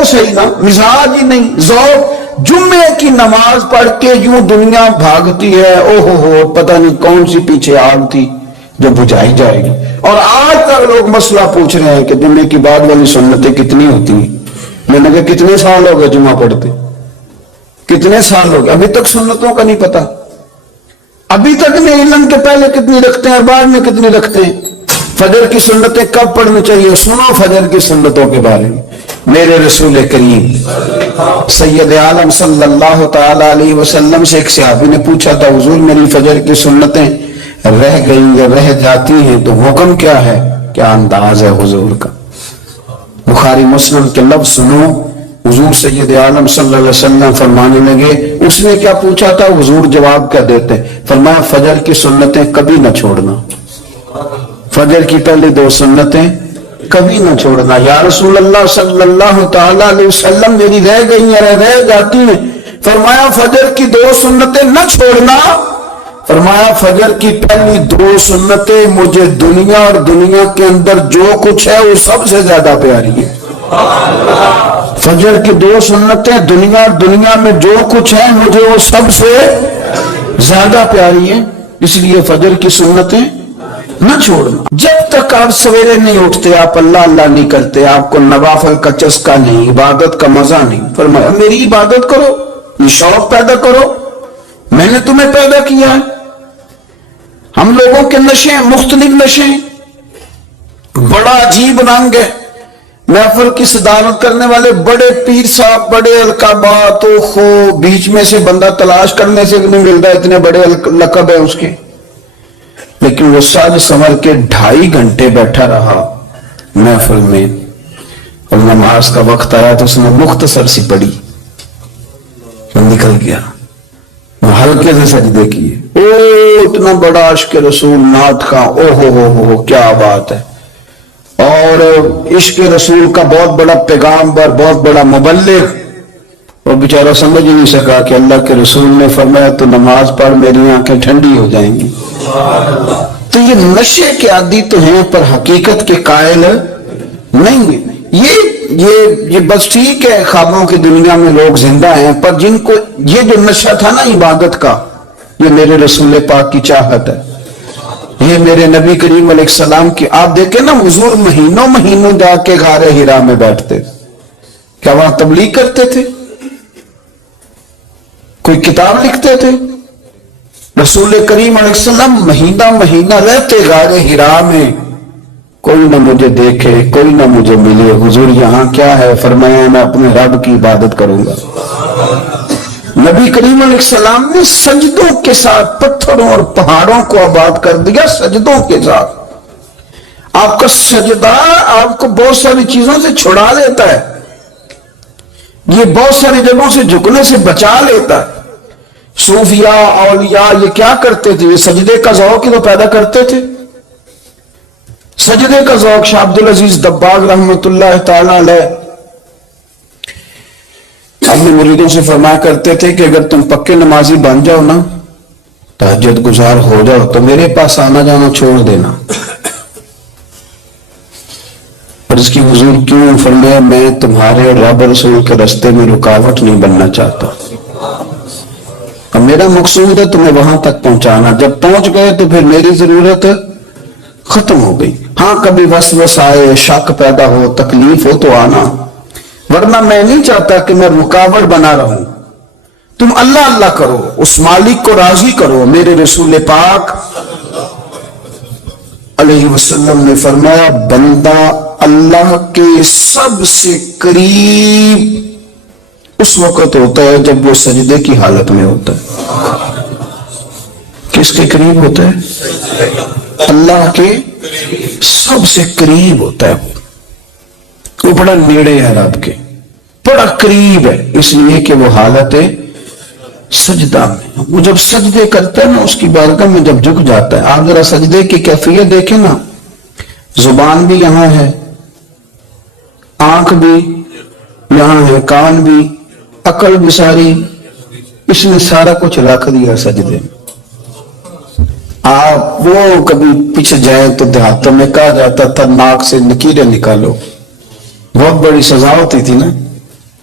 تو صحیح نا, مزاج ہی نہیں, ذوق. جمعے کی نماز پڑھ کے یوں دنیا بھاگتی ہے, او ہو پتہ نہیں کون سی پیچھے آگ تھی جو بجھائی جائے گی. اور آج تک لوگ مسئلہ پوچھ رہے ہیں کہ جمعے کی بعد والی سنتیں کتنی ہوتی ہیں. میں نے کہا کتنے سال ہو گئے جمعہ پڑھتے, کتنے سال ہو گئے, ابھی تک سنتوں کا نہیں پتا, ابھی تک نہیں علم کے پہلے کتنی رکھتے ہیں اور بعد میں کتنی رکھتے ہیں. فجر کی سنتیں کب پڑھنی چاہیے, سنو فجر کی سنتوں کے بارے میں. میرے رسول کریم سید عالم صلی اللہ تعالی علیہ وسلم سے ایک صحابی نے پوچھا تھا, حضور میری فجر کی سنتیں رہ گئی یا رہ جاتی ہیں تو حکم کیا ہے, کیا انداز ہے حضور کا. بخاری مسلم کے لفظ سنو, حضور سید عالم صلی اللہ علیہ وسلم فرمانے لگے, اس نے کیا پوچھا تھا, حضور جواب کیا دیتے, فرمایا فجر کی سنتیں کبھی نہ چھوڑنا, فجر کی پہلی 2 سنتیں کبھی نہ چھوڑنا. یا رسول اللہ صلی اللہ تعالی علیہ وسلم میری رہ گئی ہیں, رہ جاتی ہیں. فرمایا فجر کی 2 سنتیں نہ چھوڑنا, فرمایا فجر کی پہلی 2 سنتیں مجھے دنیا اور دنیا کے اندر جو کچھ ہے وہ سب سے زیادہ پیاری ہے. فجر کی 2 سنتیں دنیا اور دنیا میں جو کچھ ہے مجھے وہ سب سے زیادہ پیاری ہے, اس لیے فجر کی سنتیں نہ چھوڑنا. جب تک آپ سویرے نہیں اٹھتے, آپ اللہ اللہ نہیں کرتے, آپ کو نوافل کا چسکا نہیں, عبادت کا مزہ نہیں, فرمایا میری عبادت کرو, یہ شوق پیدا کرو, میں نے تمہیں پیدا کیا ہے. ہم لوگوں کے نشے مختلف نشے, بڑا عجیب رنگ ہے. محفل کی صدارت کرنے والے بڑے پیر صاحب, بڑے القابات و خو, بیچ میں سے بندہ تلاش کرنے سے نہیں ملتا, اتنے بڑے لقب ہے اس کے. لیکن وہ ساج سنور کے 2.5 گھنٹے بیٹھا رہا محفل میں, اور نماز کا وقت آیا تو اس نے مختصر سی پڑھی, نکل گیا. ہلکے سے سجدے کیے, او اتنا بڑا عشق رسول نعت کا, او ہو کیا بات ہے. اور عشق رسول کا بہت بڑا پیغامبر, بہت بڑا مبلغ, اور بیچارہ سمجھ ہی نہیں سکا کہ اللہ کے رسول نے فرمایا تو نماز پڑھ میری آنکھیں ٹھنڈی ہو جائیں گی. تو یہ نشے کے عادی تو ہیں پر حقیقت کے قائل نہیں ہیں. یہ بس ٹھیک ہے, خوابوں کی دنیا میں لوگ زندہ ہیں, پر جن کو یہ جو نشہ تھا نا عبادت کا, یہ میرے رسول پاک کی چاہت ہے, یہ میرے نبی کریم علیہ السلام کی. آپ دیکھیں نا حضور مہینوں جا کے غار حرا میں بیٹھتے, کیا وہاں تبلیغ کرتے تھے, کوئی کتاب لکھتے تھے؟ رسول کریم علیہ السلام مہینہ رہتے غار حرا میں, کوئی نہ مجھے دیکھے, کوئی نہ مجھے ملے. حضور یہاں کیا ہے, فرمایا میں اپنے رب کی عبادت کروں گا. نبی کریم علیہ السلام نے سجدوں کے ساتھ پتھروں اور پہاڑوں کو آباد کر دیا, سجدوں کے ساتھ. آپ کا سجدہ آپ کو بہت ساری چیزوں سے چھڑا لیتا ہے, یہ بہت ساری جگہوں سے جھکنے سے بچا لیتا ہے. صوفیاء اولیاء یہ کیا کرتے تھے, یہ سجدے کا ذوق ہی تو پیدا کرتے تھے. سجدے کا ذوق. شاہ عبد العزیز دباغ رحمۃ اللہ تعالی علیہ اپنے مریدوں سے فرمایا کرتے تھے کہ اگر تم پکے نمازی بن جاؤ نا, تہجد گزار ہو جاؤ, تو میرے پاس آنا جانا چھوڑ دینا. اور اس کی حضور کیوں؟ فرمایا میں تمہارے اور رب رسول کے راستے میں رکاوٹ نہیں بننا چاہتا, اب میرا مقصود ہے تمہیں وہاں تک پہنچانا. جب پہنچ گئے تو پھر میری ضرورت ختم ہو گئی. ہاں کبھی وسوس آئے, شک پیدا ہو, تکلیف ہو تو آنا, ورنہ میں نہیں چاہتا کہ میں رکاوٹ بنا رہوں. تم اللہ اللہ کرو, اس مالک کو راضی کرو. میرے رسول پاک علیہ وسلم نے فرمایا بندہ اللہ کے سب سے قریب اس وقت ہوتا ہے جب وہ سجدے کی حالت میں ہوتا ہے. کس کے قریب ہوتا ہے؟ اللہ کے سب سے قریب ہوتا ہے. وہ بڑا نیڑے ہے رب کے, بڑا قریب ہے, اس لیے کہ وہ حالت ہے سجدہ میں. وہ جب سجدے کرتا ہے نا, اس کی بارگاہ میں جب جھک جاتا ہے. آپ ذرا سجدے کی کیفیت دیکھیں نا, زبان بھی یہاں ہے, آنکھ بھی یہاں ہے, کان بھی, عقل بھی ساری, اس نے سارا کچھ رکھ دیا سجدے میں. آپ وہ کبھی پیچھے جائیں تو دیہاتوں میں کہا جاتا تھا ناک سے نکیریں نکالو, بہت بڑی سزا ہوتی تھی نا.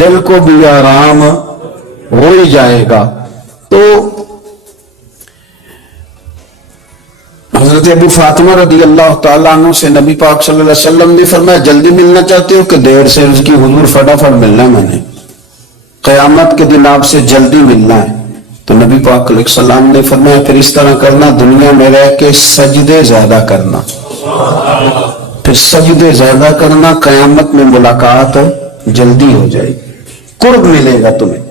دل کو بھی آرام ہو ہی جائے گا. تو حضرت ابو فاطمہ رضی اللہ تعالیٰ عنہ سے نبی پاک صلی اللہ علیہ وسلم نے فرمایا جلدی ملنا چاہتے ہو کہ دیر سے؟ اس کی حضور فٹافٹ ملنا ہے، میں نے قیامت کے دن آپ سے جلدی ملنا ہے. تو نبی پاک علیہ السلام نے فرمایا پھر اس طرح کرنا، دنیا میں رہ کے سجدے زیادہ کرنا، پھر سجدے زیادہ کرنا، قیامت میں ملاقات جلدی ہو جائے گی، قرب ملے گا تمہیں.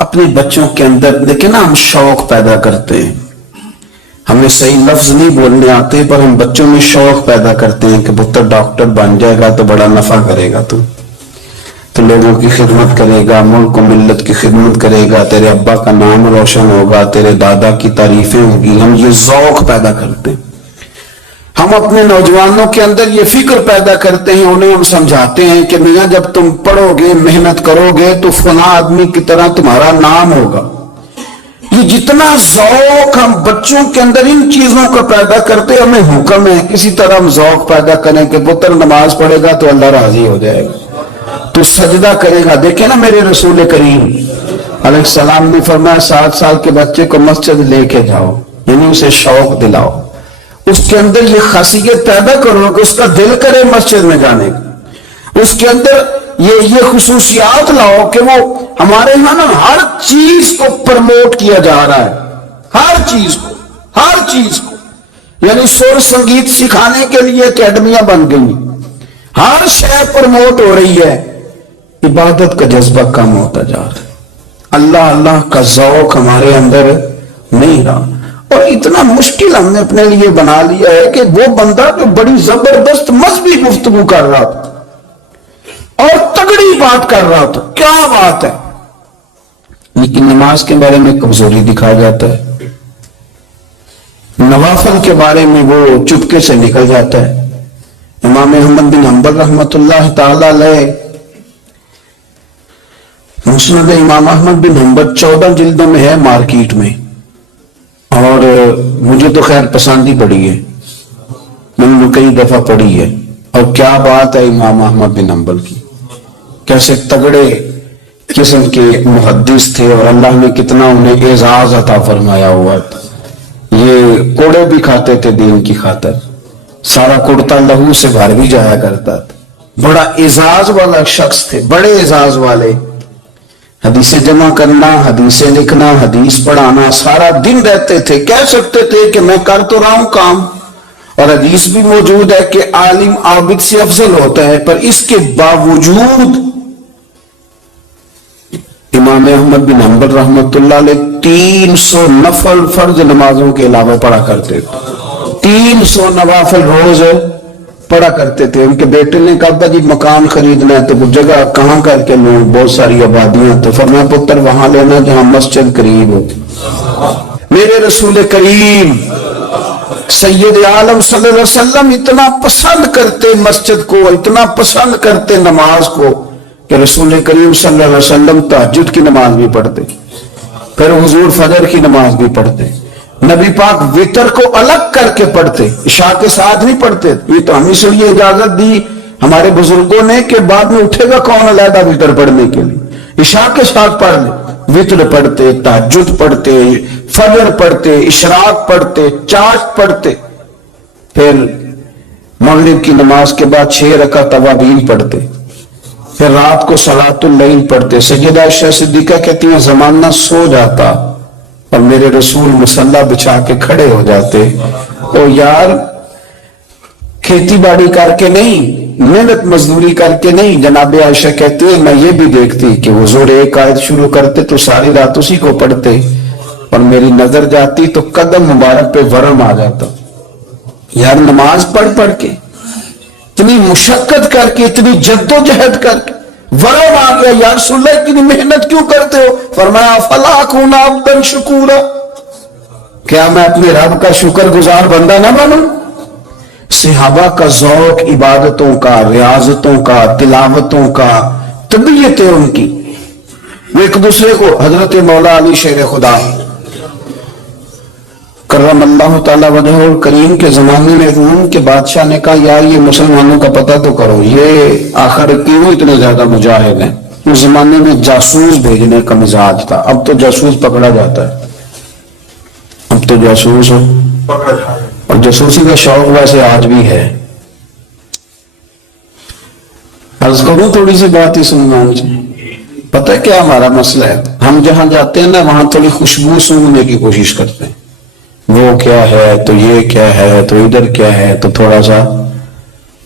اپنے بچوں کے اندر دیکھیں نا، ہم شوق پیدا کرتے ہیں، ہمیں صحیح لفظ نہیں بولنے آتے پر ہم بچوں میں شوق پیدا کرتے ہیں کہ پتر ڈاکٹر بن جائے گا تو بڑا نفع کرے گا، تو لوگوں کی خدمت کرے گا، ملک و ملت کی خدمت کرے گا، تیرے ابا کا نام روشن ہوگا، تیرے دادا کی تعریفیں ہوگی. ہم یہ ذوق پیدا کرتے ہیں. ہم اپنے نوجوانوں کے اندر یہ فکر پیدا کرتے ہیں، انہیں ہم سمجھاتے ہیں کہ میاں جب تم پڑھو گے، محنت کرو گے تو فلاں آدمی کی طرح تمہارا نام ہوگا. یہ جتنا ذوق ہم بچوں کے اندر ان چیزوں کا پیدا کرتے، ہمیں حکم ہے کسی طرح ہم ذوق پیدا کریں کہ پتر نماز پڑھے گا تو اللہ راضی ہو جائے گا، تو سجدہ کرے گا. دیکھیں نا میرے رسول کریم علیہ السلام نے فرمایا 7 سال کے بچے کو مسجد لے کے جاؤ، یعنی اسے شوق دلاؤ، اس کے اندر یہ خاصیت پیدا کرو کہ اس کا دل کرے مسجد میں جانے کا، اس کے اندر یہ خصوصیات لاؤ کہ وہ ہمارے یہاں نا ہر چیز کو پرموٹ کیا جا رہا ہے، ہر چیز کو یعنی سر سنگیت سکھانے کے لیے اکیڈمیاں بن گئی، ہر شے پرموٹ ہو رہی ہے. عبادت کا جذبہ کم ہوتا جا رہا ہے، اللہ کا ذوق ہمارے اندر نہیں رہا. اور اتنا مشکل ہم نے اپنے لیے بنا لیا ہے کہ وہ بندہ جو بڑی زبردست مذہبی گفتگو کر رہا تھا اور تگڑی بات کر رہا تھا، کیا بات ہے، لیکن نماز کے بارے میں کمزوری دکھا جاتا ہے، نوافل کے بارے میں وہ چپکے سے نکل جاتا ہے. امام احمد بن حنبل رحمۃ اللہ تعالی علیہ، مسند امام احمد بن حنبل 14 جلدوں میں ہے مارکیٹ میں، اور مجھے تو خیر پسند ہی پڑی ہے، میں نے کئی دفعہ پڑھی ہے. اور کیا بات ہے امام احمد بن حنبل کی، کیسے تگڑے قسم کے محدث تھے اور اللہ نے کتنا انہیں اعزاز عطا فرمایا ہوا تھا. یہ کوڑے بھی کھاتے تھے دین کی خاطر، سارا کرتا لہو سے بھر بھی جایا کرتا تھا. بڑا اعزاز والا شخص تھے، بڑے اعزاز والے. حدیثیں جمع کرنا، حدیثیں لکھنا، حدیث پڑھانا، سارا دن رہتے تھے. کہہ سکتے تھے کہ میں کر تو رہا ہوں کام، اور حدیث بھی موجود ہے کہ عالم عابد سے افضل ہوتا ہے، پر اس کے باوجود امام احمد بن حنبل رحمۃ اللہ علیہ 300 نفل فرض نمازوں کے علاوہ پڑھا کرتے تھے. 300 نوافل روز پڑھا کرتے تھے. ان کے بیٹے نے کہا جی مکان خریدنا ہے تو وہ جگہ کہاں کر کے لوں، بہت ساری آبادیاں، تو فرمایا پتر وہاں لینا جہاں مسجد قریب ہو. میرے رسول کریم سید عالم صلی اللہ علیہ وسلم اتنا پسند کرتے مسجد کو، اتنا پسند کرتے نماز کو کہ رسول کریم صلی اللہ علیہ وسلم تہجد کی نماز بھی پڑھتے، پھر حضور فجر کی نماز بھی پڑھتے. نبی پاک وتر کو الگ کر کے پڑھتے، عشاء کے ساتھ نہیں پڑھتے. یہ تو ہمیں سے یہ اجازت دی ہمارے بزرگوں نے کہ بعد میں اٹھے گا کون علیحدہ وتر پڑھنے کے لیے، عشاء کے ساتھ پڑھ لے. وتر پڑھتے، تہجد پڑھتے، فجر پڑھتے، اشراق پڑھتے، چاشت پڑھتے، پھر مغرب کی نماز کے بعد 6 رکعت توابین پڑھتے، پھر رات کو صلاۃ اللیل پڑھتے. سیدہ عائشہ صدیقہ کہتی ہیں زمانہ سو جاتا اور میرے رسول مصلی بچھا کے کھڑے ہو جاتے. او یار کھیتی باڑی کر کے نہیں، محنت مزدوری کر کے نہیں. جناب عائشہ کہتی ہے میں یہ بھی دیکھتی کہ حضور ایک آیت شروع کرتے تو ساری رات اسی کو پڑھتے، اور میری نظر جاتی تو قدم مبارک پہ ورم آ جاتا. یار نماز پڑھ کے اتنی مشقت کر کے، اتنی جد و جہد کر کے ورم آ گیا، یا رسول اللہ اتنی محنت کیوں کرتے ہو؟ فرمایا فلا اکون عبدا شکورا، کیا میں اپنے رب کا شکر گزار بندہ نہ بنوں؟ صحابہ کا ذوق عبادتوں کا، ریاضتوں کا، تلاوتوں کا، طبیعتیں ان کی، وہ ایک دوسرے کو. حضرت مولا علی شیر خدا کرم اللہ تعالی وجہہ الکریم کے زمانے میں روم کے بادشاہ نے کہا یار یہ مسلمانوں کا پتہ تو کرو، یہ آخر کیوں اتنے زیادہ مجاہد ہیں؟ اس زمانے میں جاسوس بھیجنے کا مزاج تھا. اب تو جاسوس پکڑا جاتا ہے, اب تو جاسوس اور جاسوسی کا شوق ویسے آج بھی ہے. عرض کروں تھوڑی سی بات اس عنوان سے. پتہ ہے کیا ہمارا مسئلہ ہے؟ ہم جہاں جاتے ہیں نا وہاں تھوڑی خوشبو سونگنے کی کوشش کرتے ہیں. وہ کیا ہے تو یہ کیا ہے تو ادھر کیا ہے تو تھوڑا سا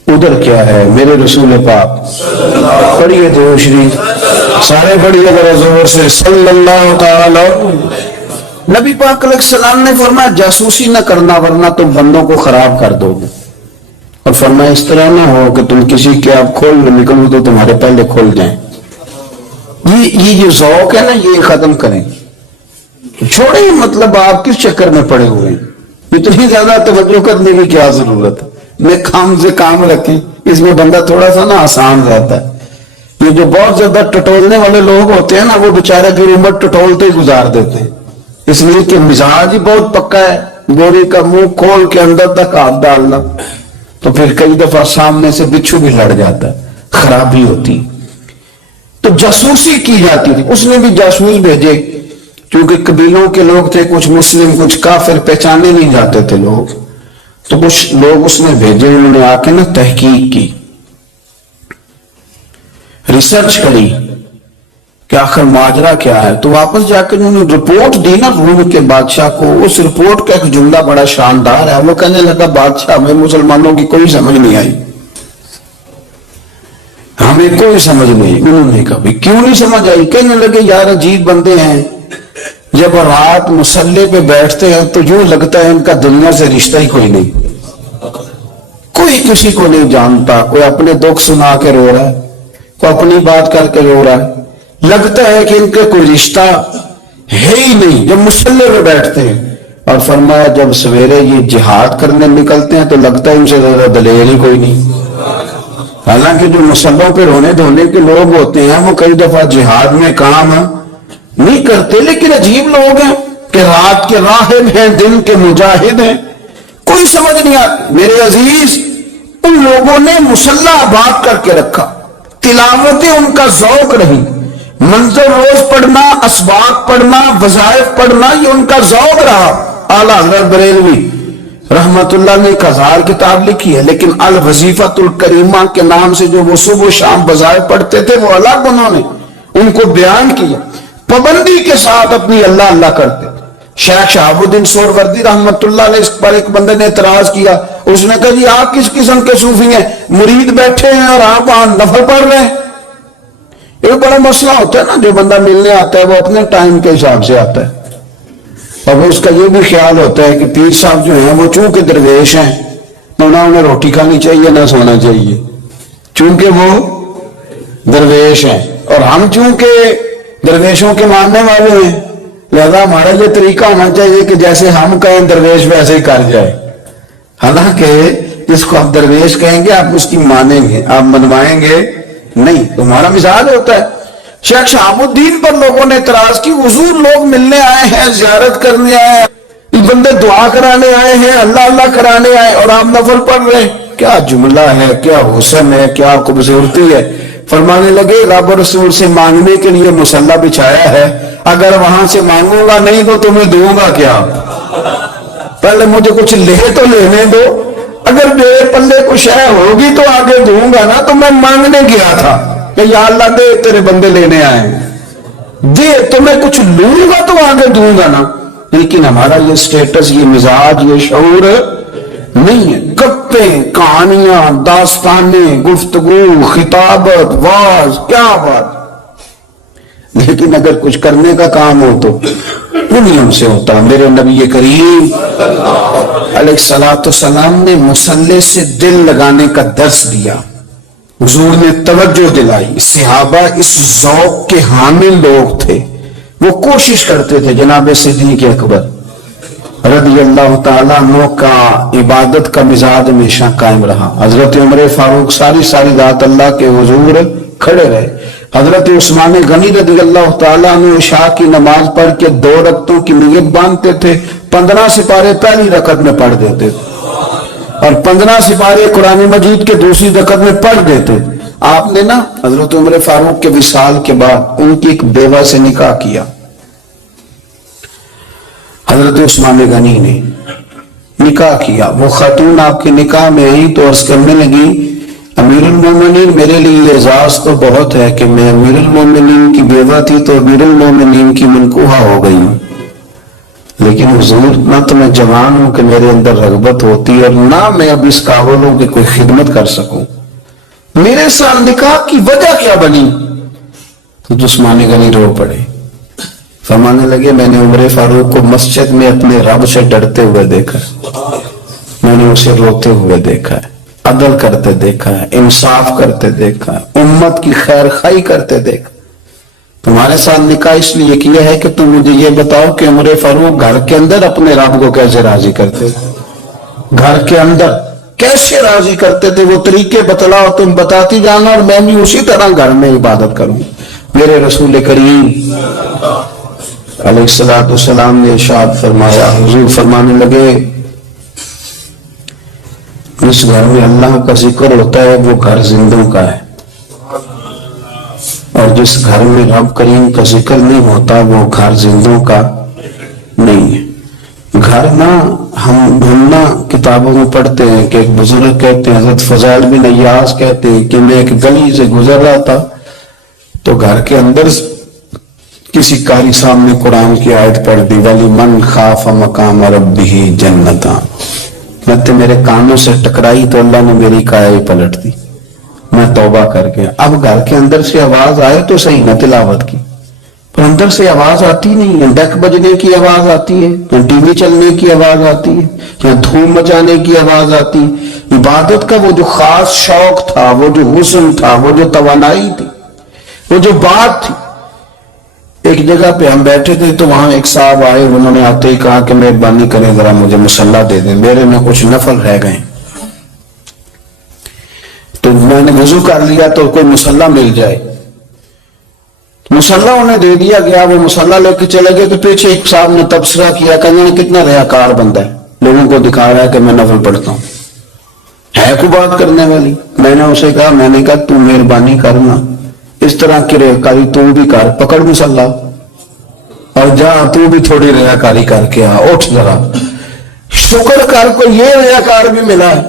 ادھر کیا ہے. میرے رسول پاک پڑھیے تو شریف سارے پڑھیے ذرا زور سے صلی اللہ تعالی. نبی پاک علیہ السلام نے فرمایا جاسوسی نہ کرنا ورنہ تم بندوں کو خراب کر دو گے. اور فرمایا اس طرح نہ ہو کہ تم کسی کے آپ کھول نکلو تو تمہارے پہلے کھول جائیں. یہ جو ذوق ہے نا یہ ختم کریں, چھوڑیں. مطلب آپ کس چکر میں پڑے ہوئے ہیں؟ اتنی زیادہ توجہ کرنے کی کیا ضرورت ہے؟ میں کام سے کام رکھیں, اس میں بندہ تھوڑا سا نا آسان رہتا ہے. یہ جو بہت زیادہ ٹٹولنے والے لوگ ہوتے ہیں نا وہ بیچارے پھر عمر ٹٹولتے ہی گزار دیتے ہیں, اس لیے کہ مزاج ہی بہت پکا ہے. گوری کا منہ کھول کے اندر تک ہاتھ ڈالنا تو پھر کئی دفعہ سامنے سے بچھو بھی لڑ جاتا ہے, خرابی ہوتی. تو جاسوسی کی جاتی تھی. اس نے بھی جاسوس بھیجے کیونکہ قبیلوں کے لوگ تھے, کچھ مسلم کچھ کافر, پہچانے نہیں جاتے تھے لوگ. تو کچھ لوگ اس نے بھیجے, انہوں نے آ کے نا تحقیق کی, ریسرچ کری کہ آخر ماجرا کیا ہے. تو واپس جا کے انہوں نے رپورٹ دی نا روم کے بادشاہ کو. اس رپورٹ کا ایک جملہ بڑا شاندار ہے. وہ کہنے لگا بادشاہ ہمیں مسلمانوں کی کوئی سمجھ نہیں آئی, ہمیں کوئی سمجھ نہیں. انہوں نے کہا کیوں نہیں سمجھ آئی؟ کہنے لگے یار عجیب بندے ہیں, جب رات مسلح پہ بیٹھتے ہیں تو یوں لگتا ہے ان کا دنیا سے رشتہ ہی کوئی نہیں, کوئی کسی کو نہیں جانتا. کوئی اپنے دکھ سنا کے رو رہا ہے, کوئی اپنی بات کر کے رو رہا ہے. لگتا ہے کہ ان کا کوئی رشتہ ہے ہی نہیں جب مسلح پہ بیٹھتے ہیں. اور فرمایا جب سویرے یہ جہاد کرنے نکلتے ہیں تو لگتا ہے ان سے زیادہ دلیر ہی کوئی نہیں. حالانکہ جو مسلحوں پہ رونے دھونے کے لوگ ہوتے ہیں وہ کئی دفعہ جہاد میں کام نہیں کرتے, لیکن عجیب لوگ ہیں کہ رات کے راہب ہیں, دن کے مجاہد ہیں, کوئی سمجھ نہیں آتی. میرے عزیز ان لوگوں نے مسلح آباد کر کے رکھا, تلاوتیں ان کا ذوق رہی, منظر روز پڑھنا, اسباق پڑھنا, وظائف پڑھنا, یہ ان کا ذوق رہا. اعلیٰ حضرت بریلوی رحمت اللہ نے ایک 1000 کتاب لکھی ہے, لیکن الوظیفۃ الکریمہ کے نام سے جو وہ صبح و شام وظائف پڑھتے تھے وہ الگ انہوں نے ان کو بیان کیا, پابندی کے ساتھ اپنی اللہ اللہ کرتے. شیخ شہاب الدین سہروردی رحمت اللہ علیہ اس پر ایک بندے نے اعتراض کیا. اس نے کہا جی آپ کس قسم کے صوفی ہیں, مرید بیٹھے ہیں اور آپ وہاں نفل پڑھ رہے ہیں. یہ بڑا مسئلہ ہوتا ہے نا, جو بندہ ملنے آتا ہے وہ اپنے ٹائم کے حساب سے آتا ہے, اور اس کا یہ بھی خیال ہوتا ہے کہ پیر صاحب جو ہیں وہ چونکہ درویش ہیں تو نہ انہیں روٹی کھانی چاہیے نہ سونا چاہیے, چونکہ وہ درویش ہیں. اور ہم چونکہ درویشوں کے ماننے والے ہیں لہذا ہمارا یہ طریقہ ہونا چاہیے کہ جیسے ہم کہیں درویش ویسے ہی کر جائے. حالانکہ جس کو آپ درویش کہیں گے آپ اس کی مانیں گے, آپ منوائیں گے نہیں, تمہارا مزاج ہوتا ہے. شیخ شہاب الدین پر لوگوں نے اعتراض کی, حضور لوگ ملنے آئے ہیں, زیارت کرنے آئے ہیں, یہ بندے دعا کرانے آئے ہیں, اللہ اللہ کرانے آئے اور آپ نفل پڑھ رہے ہیں, کیا جملہ ہے, کیا حسن ہے, کیا خوبصورتی ہے. فرمانے لگے رب رسول سے مانگنے کے لیے مصلی بچھایا ہے, اگر وہاں سے مانگوں گا نہیں تو تمہیں دوں گا کیا, پہلے مجھے کچھ لے تو لینے دو, اگر میرے پلے کچھ ہے ہوگی تو آگے دوں گا نا. تو میں مانگنے گیا تھا کہ یا اللہ دے, تیرے بندے لینے آئے ہیں, دے, تو میں کچھ لوں گا تو آگے دوں گا نا. لیکن ہمارا یہ سٹیٹس, یہ مزاج, یہ شعور نہیں ہے. گپیں, کہانیاں, داستانیں, گفتگو, خطابت, واز, کیا بات. لیکن اگر کچھ کرنے کا کام ہو تو انہیں ہم سے ہوتا. میرے نبی کریم علیہ الصلوۃ والسلام نے مصلی سے دل لگانے کا درس دیا, حضور نے توجہ دلائی. صحابہ اس ذوق کے حامل لوگ تھے, وہ کوشش کرتے تھے. جناب صدیق اکبر رضی اللہ تعالیٰ عنہ کا عبادت کا مزاج ہمیشہ قائم رہا. حضرت عمر فاروق ساری رات اللہ کے حضور کھڑے رہے. حضرت عثمان غنی رضی اللہ تعالیٰ عنہ عشاء کی نماز پڑھ کے 2 رکعتوں کی نیت باندھتے تھے, 15 سپارے پہلی رکعت میں پڑھ دیتے تھے اور 15 سپارے قرآن مجید کے دوسری رکعت میں پڑھ دیتے. آپ نے نا حضرت عمر فاروق کے وصال کے بعد ان کی ایک بیوہ سے نکاح کیا، حضرت عثمان غنی نے نکاح کیا۔ وہ خاتون آپ کے نکاح میں آئی تو عرض کرنے لگی امیر المومنین میرے لیے اعزاز تو بہت ہے کہ میں امیر المومنین کی بیوہ تھی تو امیر المومنین کی منکوحہ ہو گئی ہوں، لیکن حضور نہ تو میں جوان ہوں کہ میرے اندر رغبت ہوتی اور نہ میں اب اس قابل ہوں کہ کوئی خدمت کر سکوں، میرے ساتھ نکاح کی وجہ کیا بنی؟ تو عثمان غنی رو پڑے، فرمانے لگے میں نے عمر فاروق کو مسجد میں اپنے رب سے ڈرتے ہوئے دیکھا ہے، میں نے اسے روتے ہوئے دیکھا ہے، عدل کرتے دیکھا ہے، انصاف کرتے دیکھا ہے، امت کی خیر خواہی کرتے دیکھا۔ تمہارے ساتھ نکاح اس لیے کیا ہے کہ تم مجھے یہ بتاؤ کہ عمر فاروق گھر کے اندر اپنے رب کو کیسے راضی کرتے تھے، گھر کے اندر کیسے راضی کرتے تھے، وہ طریقے بتلاؤ، تم بتاتی جانا اور میں بھی اسی طرح گھر میں عبادت کروں۔ میرے رسول کریم علیہ السلام نے ارشاد فرمایا، حضور فرمانے لگے جس گھر میں اللہ کا ذکر ہوتا ہے وہ گھر زندوں کا ہے، اور جس گھر میں رب کریم کا ذکر نہیں ہوتا وہ گھر زندوں کا نہیں ہے۔ گھر نہ ہم نہ کتابوں میں پڑھتے ہیں کہ ایک بزرگ کہتے ہیں، حضرت فضائل بن ایاز کہتے ہیں کہ میں ایک گلی سے گزر رہا تھا تو گھر کے اندر کسی قاری صاحب نے قرآن کی آیت پڑھ دی، وَلِمَنْ خَافَ مَقَامَ رَبِّهِ جَنَّتَانِ، میں میرے کانوں سے ٹکرائی تو اللہ نے میری کایا ہی پلٹ دی، میں توبہ کر گیا۔ اب گھر کے اندر سے آواز آئے تو صحیح نہ تلاوت کی، پر اندر سے آواز آتی نہیں ہے، ڈک بجنے کی آواز آتی ہے، یا ٹی وی چلنے کی آواز آتی ہے، یا دھوم مچانے کی آواز آتی ہے۔ عبادت کا وہ جو خاص شوق تھا، وہ جو حسن تھا، وہ جو توانائی تھی، وہ جو بات تھی۔ ایک جگہ پہ ہم بیٹھے تھے تو وہاں ایک صاحب آئے، انہوں نے آتے ہی کہا کہ مہربانی کریں ذرا مجھے مصلی دے دیں، میرے میں کچھ نفل رہ گئے، تو میں نے وضو کر لیا تو کوئی مصلی مل جائے، مصلی انہیں دے دیا گیا، وہ مصلی لے کے چلے گئے تو پیچھے ایک صاحب نے تبصرہ کیا کہ یہ کتنا ریاکار بندہ ہے، لوگوں کو دکھا رہا ہے کہ میں نفل پڑھتا ہوں، ہے کوئی بات کرنے والی؟ میں نے اسے کہا، میں نے کہا تو مہربانی کرنا اس طرح کی ریاکاری تو بھی کر، پکڑ مصلی اور جا تو بھی تھوڑی ریاکاری کر کے آ، اٹھ ذرا شکر کر، کوئی یہ ریاکار بھی ملا ہے،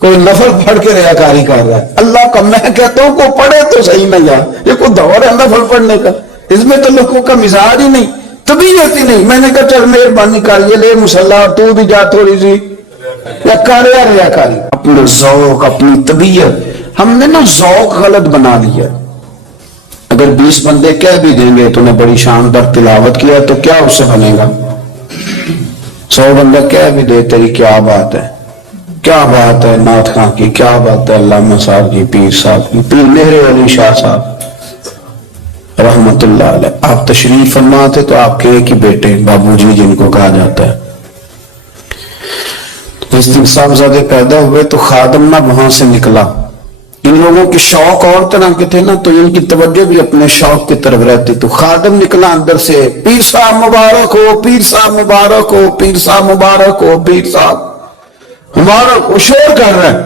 کوئی نفل پڑھ کے ریاکاری کر رہا ہے۔ اللہ کا میں کہتا ہوں کو پڑھے تو صحیح نہ جا، یہ کوئی دور ہے نفل پڑھنے کا، اس میں تو لوگوں کا مزاج ہی نہیں، طبیعت ہی نہیں۔ میں نے کہا چل مہربانی کر یہ لے مصلی اور تو بھی جا تھوڑی سی یا کر یا ریاکاری۔ اپنے ذوق، اپنی طبیعت، ہم نے نا ذوق غلط بنا لیا۔ اگر 20 بندے کہہ بھی دیں گے تو نے بڑی شاندار تلاوت کیا تو کیا اس سے بنے گا؟ 100 بندہ کہہ بھی دے تیری کیا بات ہے، کیا بات ہے نعت خاں کی، کیا بات ہے علامہ صاحب کی، پیر صاحب کی، پیر مہر علی شاہ صاحب رحمت اللہ علیہ۔ آپ تشریف فرما تھے تو آپ کے ایک ہی بیٹے بابو جی جن کو کہا جاتا ہے، اس دن صاحبزادے پیدا ہوئے تو خادم نہ وہاں سے نکلا۔ ان لوگوں کے شوق اور طرح کے تھے نا تو ان کی توجہ بھی اپنے شوق کی طرف رہتی، تو خادم نکلا اندر سے، پیر صاحب مبارک ہو، پیر صاحب مبارک ہو، پیر صاحب مبارک ہو، پیر صاحب مبارک ہو، شور کر رہے ہیں۔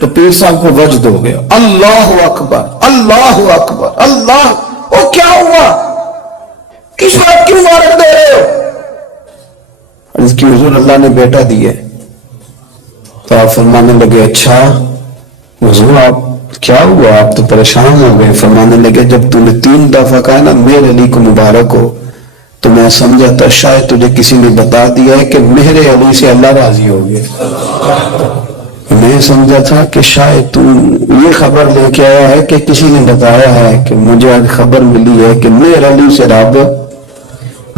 تو پیر صاحب کو وجد ہو گیا، اللہ اکبر اللہ اکبر اللہ، او کیا ہوا، کس بات کی مبارک دے رہے ہو؟ اس کی حضور اللہ نے بیٹا دیے۔ تو آپ فرمانے لگے اچھا حضور آپ کیا ہوا، آپ تو پریشان ہو گئے۔ فرمانے لگے جب تم نے 3 دفعہ کہا نا مہر علی کو مبارک ہو تو میں سمجھا تھا شاید تجھے کسی نے بتا دیا ہے کہ مہر علی سے اللہ راضی ہو گیا، میں سمجھا تھا کہ شاید تم یہ خبر لے کے آیا ہے کہ کسی نے بتایا ہے کہ مجھے آج خبر ملی ہے کہ مہر علی سے رب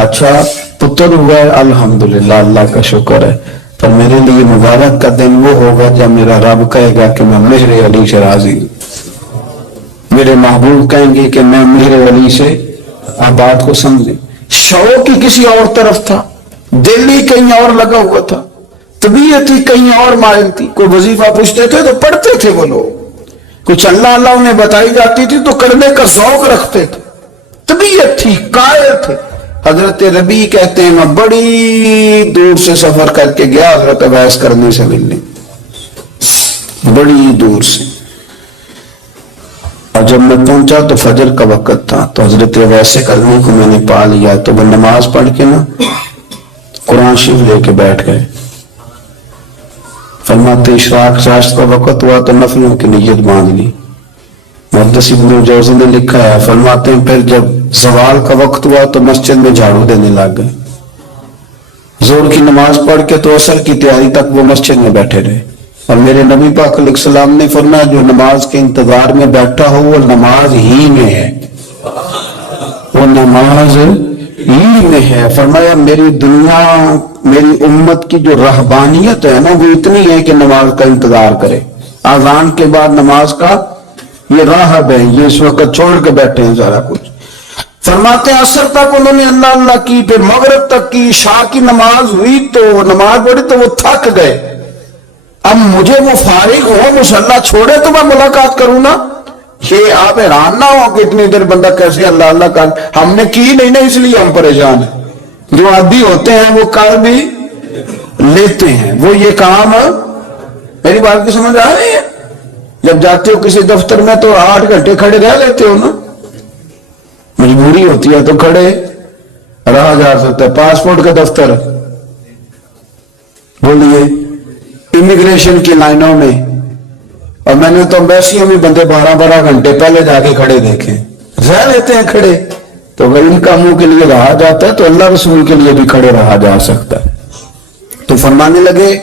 اچھا پتر ہوا ہے، الحمدللہ اللہ کا شکر ہے، پر میرے لیے مبارک کا دن وہ ہوگا جب میرا رب کہے گا کہ میں مہر علی سے راضی ہوں، میرے محبوب کہیں گے کہ میں مہر علی سے۔ آپ بات کو سمجھیں، شوق ہی کسی اور طرف تھا، دل ہی کہیں اور لگا ہوا تھا، طبیعت ہی کہیں اور مائل تھی۔ کوئی وظیفہ پوچھتے تھے تو پڑھتے تھے وہ لوگ، کچھ اللہ اللہ انہیں بتائی جاتی تھی تو کرنے کا ذوق رکھتے تھے، طبیعت تھی، قائل تھے۔ حضرت ربیع کہتے ہیں میں بڑی دور سے سفر کر کے گیا حضرت اویس کرنی سے ملنے، بڑی دور سے، اور جب میں پہنچا تو فجر کا وقت تھا، تو حضرت ویسے کرنے کو میں نے پا لیا، تو وہ نماز پڑھ کے نا قرآن شریف لے کے بیٹھ گئے۔ فرماتے اشراق چاشت کا وقت ہوا تو نفلوں کی نیت باندھ لی۔ محدث ابن جوزی نے لکھا ہے، فرماتے ہیں پھر جب زوال کا وقت ہوا تو مسجد میں جھاڑو دینے لگ گئے۔ زور کی نماز پڑھ کے تو عصر کی تیاری تک وہ مسجد میں بیٹھے رہے، اور میرے نبی پاک علیہ السلام نے فرمایا جو نماز کے انتظار میں بیٹھا ہو وہ نماز ہی میں ہے، وہ نماز ہی میں ہے۔ فرمایا میری دنیا، میری امت کی جو رہبانیت ہے نا وہ اتنی ہے کہ نماز کا انتظار کرے، اذان کے بعد نماز کا یہ راہب ہے، یہ اس وقت چھوڑ کے بیٹھے ہیں سارا کچھ۔ فرماتے ہیں عصر تک انہوں نے اللہ اللہ کی، پھر مغرب تک کی، عشاء کی نماز ہوئی تو نماز پڑھی تو وہ تھک گئے۔ اب مجھے وہ فارغ ہو، مصلی چھوڑے تو میں ملاقات کروں نا۔ یہ آپ حیران نہ ہو کہ اتنی دیر بندہ کیسے اللہ اللہ کر، ہم نے کی نہیں نا اس لیے ہم پریشان ہیں۔ جو عادی ہوتے ہیں وہ کر بھی لیتے ہیں، وہ یہ کام، میری بات کی سمجھ آ رہی ہے؟ جب جاتے ہو کسی دفتر میں تو 8 گھنٹے کھڑے رہ لیتے ہو نا، مجبوری ہوتی ہے تو کھڑے رہا جا سکتا ہے۔ پاسپورٹ کا دفتر، بولیے امیگریشن کی لائنوں میں، اور میں نے تو ایمبیسیوں میں بندے 12 گھنٹے پہلے جا کے کھڑے دیکھے، رہ لیتے ہیں کھڑے۔ تو اگر ان کاموں کے لیے رہا جاتا ہے تو اللہ رسول کے لیے بھی کھڑے رہا جا سکتا ہے۔ تو فرمانے لگے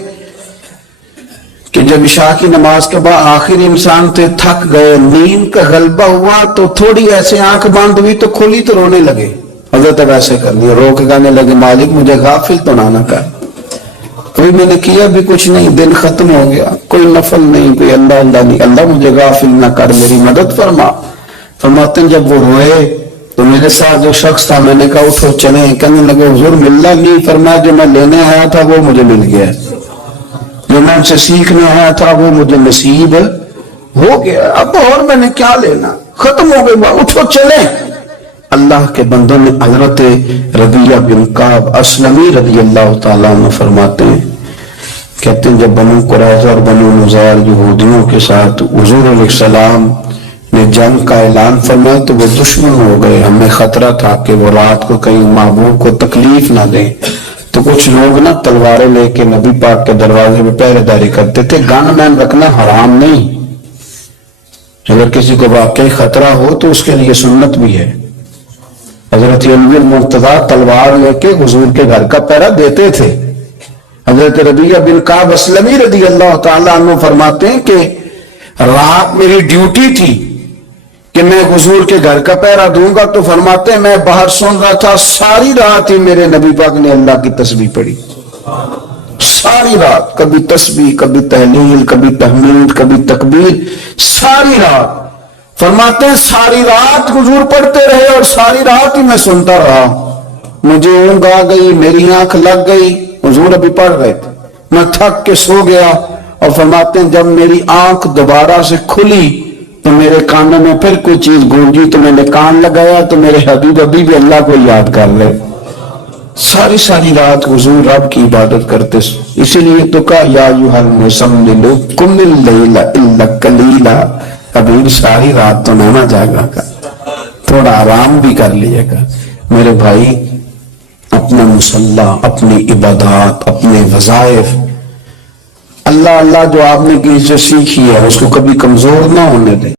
کہ جب عشاء کی نماز کے بعد آخری انسان تھے، تھک گئے، نیند کا غلبہ ہوا تو تھوڑی ایسے آنکھ بند ہوئی تو کھلی تو رونے لگے۔ حضرت ویسے کر لیا، رو کے کہنے لگے مالک مجھے غافل تو نہ کر، کوئی میں نے کیا بھی کچھ نہیں، دن ختم ہو گیا، کوئی نفل نہیں، کوئی اللہ اللہ نہیں، اللہ مجھے غافل نہ کر، میری مدد فرما۔ فرماتے ہیں جب وہ روئے تو میرے ساتھ جو شخص تھا میں نے کہا اٹھو چلیں، کہنے لگے حضور ملنا نہیں، فرمایا جو میں لینے آیا تھا وہ مجھے مل گیا، جو میں ان سے سیکھنے آیا تھا وہ مجھے نصیب ہو گیا، اب اور میں نے کیا لینا، ختم ہو گئی، اٹھو چلیں۔ اللہ کے بندوں نے حضرت ربیعہ بن کعب اسلمی رضی اللہ تعالیٰ عنہ فرماتے ہیں، کہتے ہیں جب بنو قریظہ اور بنو نضار یہودیوں کے ساتھ حضور علیہ السلام نے جنگ کا اعلان فرمایا تو وہ دشمن ہو گئے، ہمیں خطرہ تھا کہ وہ رات کو کہیں محبوب کو تکلیف نہ دیں، تو کچھ لوگ نا تلواریں لے کے نبی پاک کے دروازے پہ پہرے داری کرتے تھے۔ گن مین رکھنا حرام نہیں، اگر کسی کو واقعی خطرہ ہو تو اس کے لیے سنت بھی ہے۔ حضرت علی المرتضیٰ تلوار لے کے حضور کے گھر کا پہرا دیتے تھے۔ حضرت ربیعہ بن کعب اسلمی رضی اللہ تعالیٰ عنہ فرماتے ہیں کہ رات میری ڈیوٹی تھی کہ میں حضور کے گھر کا پہرا دوں گا، تو فرماتے ہیں میں باہر سن رہا تھا، ساری رات ہی میرے نبی پاک نے اللہ کی تسبیح پڑھی، ساری رات، کبھی تسبیح، کبھی تہلیل، کبھی تحمید، کبھی تکبیر، ساری رات۔ فرماتے ہیں ساری رات حضور پڑھتے رہے اور ساری رات ہی میں سنتا رہا، مجھے اونگ آ گئی، میری آنکھ لگ گئی، حضور ابھی پڑھ رہے تھے، میں تھک کے سو گیا۔ اور فرماتے ہیں جب میری آنکھ دوبارہ سے کھلی تو میرے کانوں میں پھر کوئی چیز گونجی تو میں نے کان لگایا تو میرے حبیب ابھی بھی اللہ کو یاد کر لے۔ ساری رات حضور رب کی عبادت کرتے، اسی لیے تو کہا یا ایھا المزمل قم اللیل الا قلیلا، ابھی ساری رات تو نہ جاگا گا، تھوڑا آرام بھی کر لیے گا۔ میرے بھائی اپنا مصلی، اپنی عبادات، اپنے وظائف، اللہ اللہ جو آپ نے کسی سے سیکھی ہے اس کو کبھی کمزور نہ ہونے دیں۔